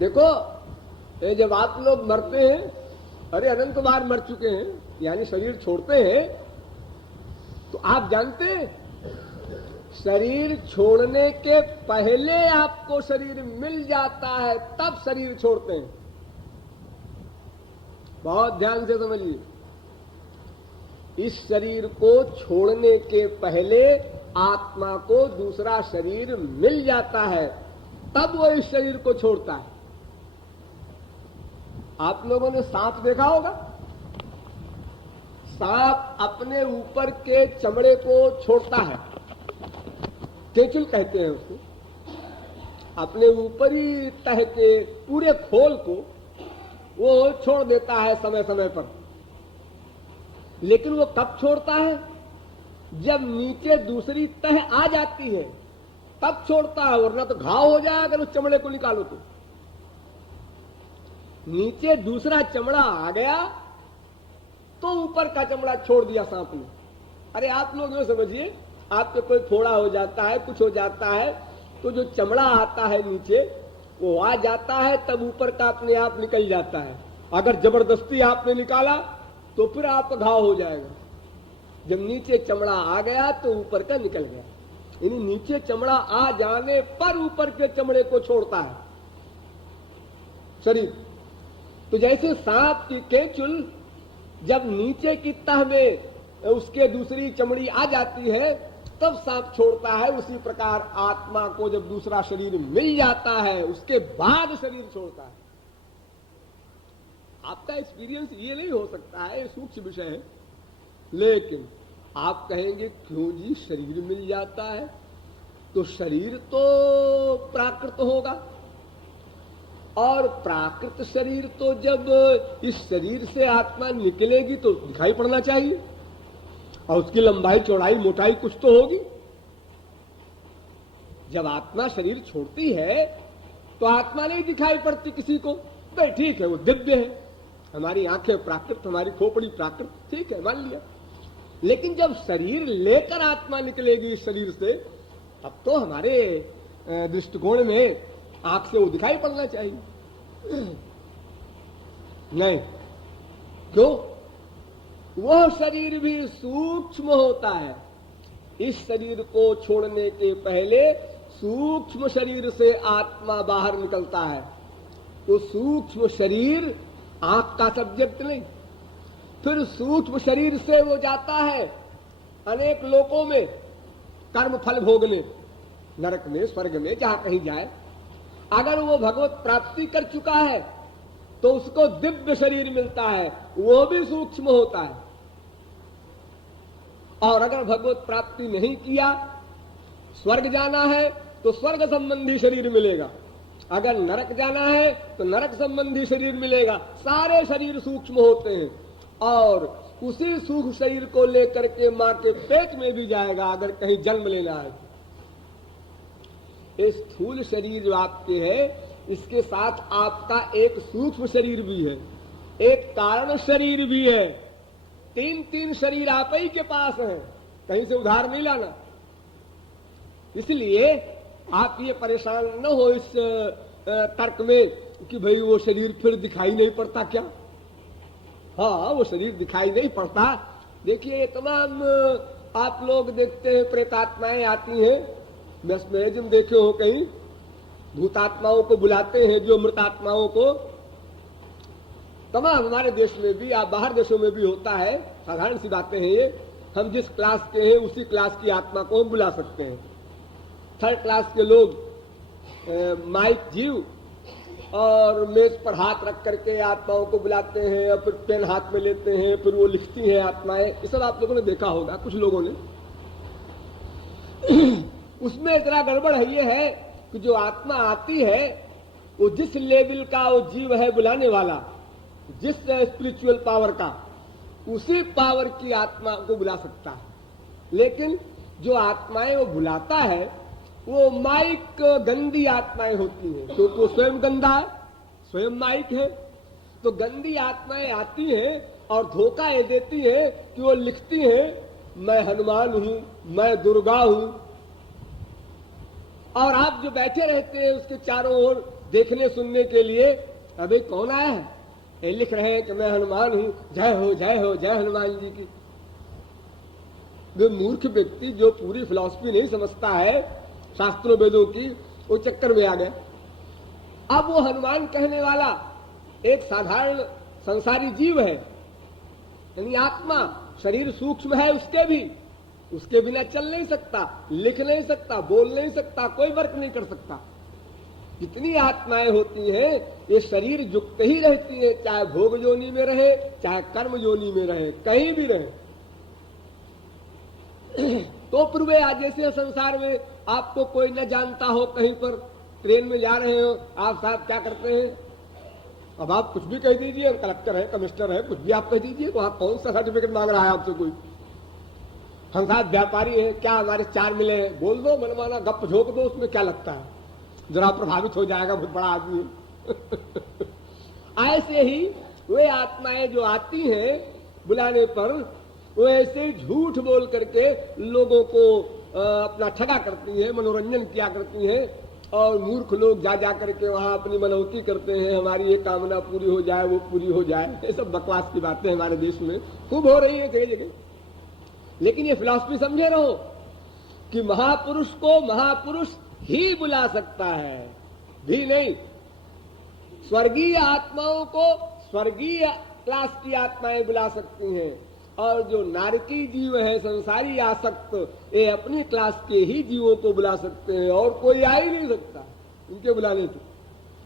देखो, ये जब आप लोग मरते हैं, अरे अनंत बार मर चुके हैं, यानी शरीर छोड़ते हैं, तो आप जानते हैं शरीर छोड़ने के पहले आपको शरीर मिल जाता है, तब शरीर छोड़ते हैं। बहुत ध्यान से समझिए, इस शरीर को छोड़ने के पहले आत्मा को दूसरा शरीर मिल जाता है, तब वो इस शरीर को छोड़ता है। आप लोगों ने सांप देखा होगा। सांप अपने ऊपर के चमड़े को छोड़ता है, केचुल कहते हैं उसको। अपने ऊपरी तह के पूरे खोल को वो छोड़ देता है समय समय पर। लेकिन वो कब छोड़ता है? जब नीचे दूसरी तह आ जाती है तब छोड़ता है, वरना तो घाव हो जाएगा अगर उस चमड़े को निकालो तो। नीचे दूसरा चमड़ा आ गया तो ऊपर का चमड़ा छोड़ दिया सांप ने। अरे आप लोग ये समझिए, आपके कोई फोड़ा हो जाता है, कुछ हो जाता है, तो जो चमड़ा आता है नीचे वो आ जाता है, तब ऊपर का अपने आप निकल जाता है। अगर जबरदस्ती आपने निकाला तो फिर आपका घाव हो जाएगा। जब नीचे चमड़ा आ गया तो ऊपर का निकल गया, यानी नीचे चमड़ा आ जाने पर ऊपर के चमड़े को छोड़ता है शरीर। तो जैसे सांप की केचुल जब नीचे की तह में उसके दूसरी चमड़ी आ जाती है तब सांप छोड़ता है, उसी प्रकार आत्मा को जब दूसरा शरीर मिल जाता है उसके बाद शरीर छोड़ता है। आपका एक्सपीरियंस ये नहीं हो सकता है, सूक्ष्म विषय है। लेकिन आप कहेंगे क्यों जी शरीर मिल जाता है? तो शरीर तो प्राकृत होगा, और प्राकृत शरीर तो जब इस शरीर से आत्मा निकलेगी तो दिखाई पड़ना चाहिए, और उसकी लंबाई चौड़ाई मोटाई कुछ तो होगी। जब आत्मा शरीर छोड़ती है तो आत्मा नहीं दिखाई पड़ती किसी को। भाई ठीक है, वो दिव्य है, हमारी आंखें प्राकृत, हमारी खोपड़ी प्राकृत, ठीक है, मान लिया। लेकिन जब शरीर लेकर आत्मा निकलेगी इस शरीर से, तब तो हमारे दृष्टिकोण में आंख से वो दिखाई पड़ना चाहिए। नहीं, क्यों? वह शरीर भी सूक्ष्म होता है। इस शरीर को छोड़ने के पहले सूक्ष्म शरीर से आत्मा बाहर निकलता है। तो सूक्ष्म शरीर आंख का सब्जेक्ट नहीं। फिर सूक्ष्म शरीर से वो जाता है अनेक लोकों में कर्म फल भोगने, नरक में, स्वर्ग में, जहां कहीं जाए। अगर वो भगवत प्राप्ति कर चुका है तो उसको दिव्य शरीर मिलता है, वो भी सूक्ष्म होता है। और अगर भगवत प्राप्ति नहीं किया, स्वर्ग जाना है तो स्वर्ग संबंधी शरीर मिलेगा, अगर नरक जाना है तो नरक संबंधी शरीर मिलेगा। सारे शरीर सूक्ष्म होते हैं, और उसी सूक्ष्म शरीर को लेकर के मां के पेट में भी जाएगा अगर कहीं जन्म लेना है। इस स्थूल शरीर जो आपके है, इसके साथ आपका एक सूक्ष्म शरीर भी है, एक कारण शरीर भी है। तीन तीन शरीर आप ही के पास हैं, कहीं से उधार नहीं लाना। इसलिए आप ये परेशान न हो इस तर्क में कि भाई वो शरीर फिर दिखाई नहीं पड़ता क्या। हाँ, वो शरीर दिखाई नहीं पड़ता। देखिए, तमाम आप लोग देखते हैं प्रेतात्माएं आती हैं, मैस्मरिज्म देखे हो कहीं, भूतात्माओं को बुलाते हैं जो मृतात्माओं को। तमाम हमारे देश में भी या बाहर देशों में भी होता है, साधारण सी बातें हैं ये। हम जिस क्लास के हैं उसी क्लास की आत्मा को हम बुला सकते हैं। थर्ड क्लास के लोग माइक जीव और मेज पर हाथ रख करके आत्माओं को बुलाते हैं, और फिर पेन हाथ में लेते हैं, फिर वो लिखती हैं आत्माएं। ये सब आप लोगों ने देखा होगा, कुछ लोगों ने। उसमें जरा गड़बड़ है, ये है कि जो आत्मा आती है वो जिस लेवल का वो जीव है बुलाने वाला, जिस स्पिरिचुअल पावर का, उसी पावर की आत्मा को बुला सकता है। लेकिन जो आत्माएं वो बुलाता है वो माइक गंदी आत्माएं होती हैं, क्योंकि वो स्वयं गंदा है, स्वयं माइक है। तो गंदी आत्माएं आती हैं और धोखा ये देती हैं कि वो लिखती हैं मैं हनुमान हूं, मैं दुर्गा हूं। और आप जो बैठे रहते हैं उसके चारों ओर देखने सुनने के लिए अभी कौन आया है? ये लिख रहे हैं कि मैं हनुमान हूं, जय हो जय हो जय हनुमान जी की। वे मूर्ख व्यक्ति जो पूरी फिलॉसफी नहीं समझता है शास्त्रों वेदों की, वो चक्कर में आ गया। अब वो हनुमान कहने वाला एक साधारण संसारी जीव है, यानी आत्मा। शरीर सूक्ष्म है उसके भी, उसके बिना चल नहीं सकता, लिख नहीं सकता, बोल नहीं सकता, कोई वर्क नहीं कर सकता। जितनी आत्माएं होती हैं ये शरीर युक्त ही रहती है, चाहे भोग योनि में रहे, चाहे कर्म योनि में रहे, कहीं भी रहे। तो फिर वे आज जैसे संसार में आपको कोई न जानता हो, कहीं पर ट्रेन में जा रहे हो, आप साहब क्या करते हैं? अब आप कुछ भी कह दीजिए, हम कलेक्टर है, कमिश्नर है, कुछ भी आप कह दीजिए, तो आप कौन सा सर्टिफिकेट मांग रहा है आपसे कोई? हम साहब व्यापारी है, क्या हमारे 4 मिले हैं, बोल दो, मनमाना गप झोंक दो, उसमें क्या लगता है, जरा प्रभावित हो जाएगा, बहुत बड़ा आदमी है। ऐसे ही वे आत्माएं जो आती हैं बुलाने पर, वो ऐसे झूठ बोल करके लोगों को अपना ठगा करती है, मनोरंजन किया करती है। और मूर्ख लोग जा जा करके वहां अपनी मनौती करते हैं, हमारी ये कामना पूरी हो जाए, वो पूरी हो जाए। ये सब बकवास की बातें हमारे देश में खूब हो रही है कई जगह। लेकिन ये फिलॉसफी समझे रहो कि महापुरुष को महापुरुष ही बुला सकता है, भी नहीं। स्वर्गीय आत्माओं को स्वर्गीय क्लास की आत्माएं बुला सकती हैं, और जो नारकी जीव है, संसारी आसक्त, ये अपनी क्लास के ही जीवों को बुला सकते हैं, और कोई आ ही नहीं सकता इनके बुलाने को।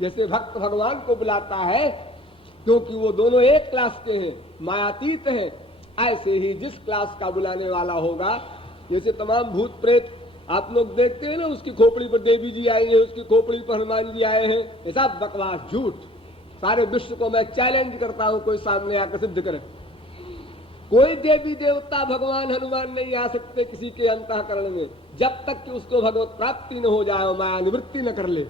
जैसे भक्त भगवान को बुलाता है क्योंकि वो दोनों एक क्लास के हैं, मायातीत हैं, ऐसे ही जिस क्लास का बुलाने वाला होगा, जैसे तमाम भूत प्रेत आप लोग देखते हैं ना, उसकी खोपड़ी पर देवी जी आई है, उसकी खोपड़ी पर हनुमान जी आए हैं, ये सब बकवास झूठ। सारे विश्व को मैं चैलेंज करता हूं, कोई सामने आकर सिद्ध करे। कोई देवी देवता भगवान हनुमान नहीं आ सकते किसी के अंतःकरण में, जब तक कि उसको भगवत प्राप्ति न हो जाए, माया निवृत्ति न कर ले,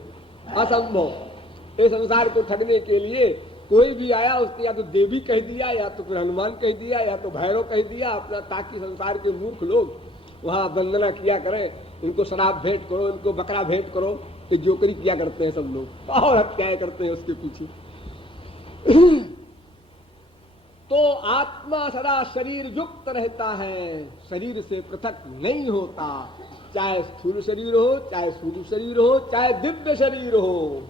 असंभव। इस संसार को ठगने के लिए कोई भी आया, उसने या तो देवी कह दिया, या तो फिर हनुमान कह दिया, या तो भैरव कह दिया अपना, ताकि संसार के मूर्ख लोग वहां वंदना किया करें, इनको शराब भेंट करो, इनको बकरा भेंट करो, कि जोकरी किया करते हैं सब लोग, और हत्याएं करते हैं उसके पीछे। तो आत्मा सदा शरीर युक्त रहता है, शरीर से पृथक नहीं होता, चाहे स्थूल शरीर हो, चाहे सूक्ष्म शरीर हो, चाहे दिव्य शरीर हो।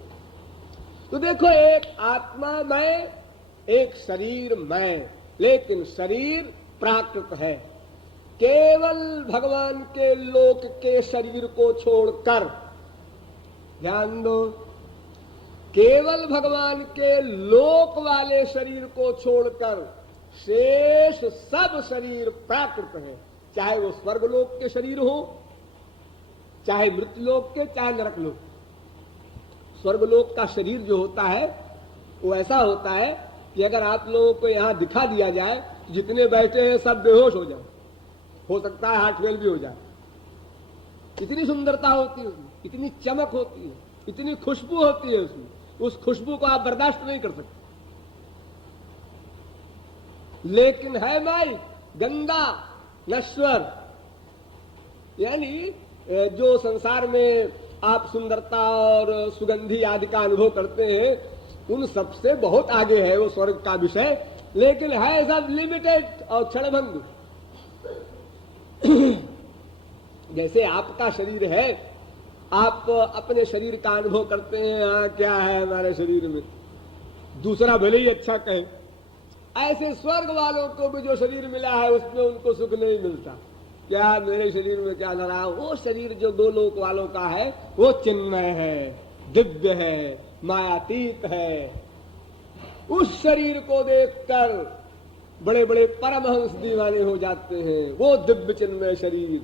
तो देखो, एक आत्मा मैं, एक शरीर मैं, लेकिन शरीर प्राकृत है। केवल भगवान के लोक के शरीर को छोड़कर, ध्यान दो, केवल भगवान के लोक वाले शरीर को छोड़कर शेष सब शरीर प्राकृत है। चाहे वो स्वर्गलोक के शरीर हो, चाहे मृत्युलोक के, चाहे नरकलोक। स्वर्गलोक का शरीर जो होता है वो ऐसा होता है कि अगर आप लोगों को यहां दिखा दिया जाए, जितने बैठे हैं सब बेहोश हो जाए, हो सकता है हार्ट फेल भी हो जाए। इतनी सुंदरता होती है उसमें, इतनी चमक होती है, इतनी खुशबू होती है उसमें, उस खुशबू को आप बर्दाश्त नहीं कर सकते। लेकिन है माई गंगा नश्वर, यानी जो संसार में आप सुंदरता और सुगंधी आदि का अनुभव करते हैं, उन सबसे बहुत आगे है वो स्वर्ग का विषय, लेकिन है सब लिमिटेड और क्षणभंग। जैसे आपका शरीर है, आप अपने शरीर का अनुभव करते हैं, हाँ क्या है हमारे शरीर में, दूसरा भले ही अच्छा कहे। ऐसे स्वर्ग वालों को भी जो शरीर मिला है उसमें उनको सुख नहीं मिलता। क्या मेरे शरीर में क्या धरा, वो शरीर जो दो लोक वालों का है वो चिन्मय है, दिव्य है, मायातीत है। उस शरीर को देखकर बड़े बड़े परमहंस दीवाने हो जाते हैं, वो दिव्य चिन्मय शरीर।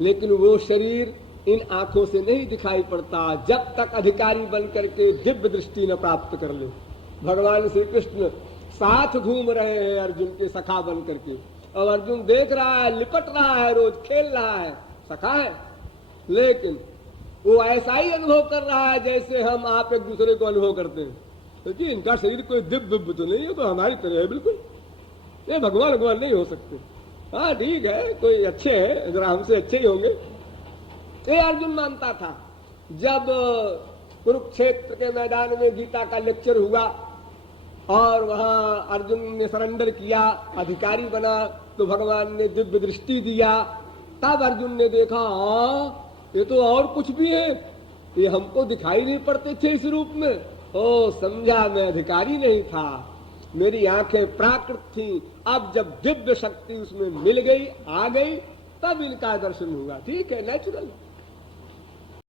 लेकिन वो शरीर इन आंखों से नहीं दिखाई पड़ता जब तक अधिकारी बन करके दिव्य दृष्टि न प्राप्त कर ले। भगवान श्री कृष्ण साथ घूम रहे हैं अर्जुन के सखा बन करके, और अर्जुन देख रहा है, लिपट रहा है, रोज खेल रहा है, सखा है, लेकिन वो ऐसा ही अनुभव कर रहा है जैसे हम आप एक दूसरे को अनुभव करते हैं। क्योंकि इनका शरीर कोई दिव्य तो नहीं है, तो हमारी तरह है बिल्कुल, ये भगवान भगवान नहीं हो सकते। हाँ ठीक है, कोई अच्छे हैं, जरा हमसे अच्छे ही होंगे, ये अर्जुन मानता था। जब कुरुक्षेत्र के मैदान में गीता का लेक्चर हुआ और वहां अर्जुन ने सरेंडर किया, अधिकारी बना, तो भगवान ने दिव्य दृष्टि दिया। तब अर्जुन ने देखा ये तो और कुछ भी है, ये हमको दिखाई नहीं पड़ते थे इस रूप में। ओ समझा मैं अधिकारी नहीं था, मेरी आंखें प्राकृत थी। अब जब दिव्य शक्ति उसमें मिल गई, आ गई, तब इनका दर्शन हुआ। ठीक है, नेचुरल।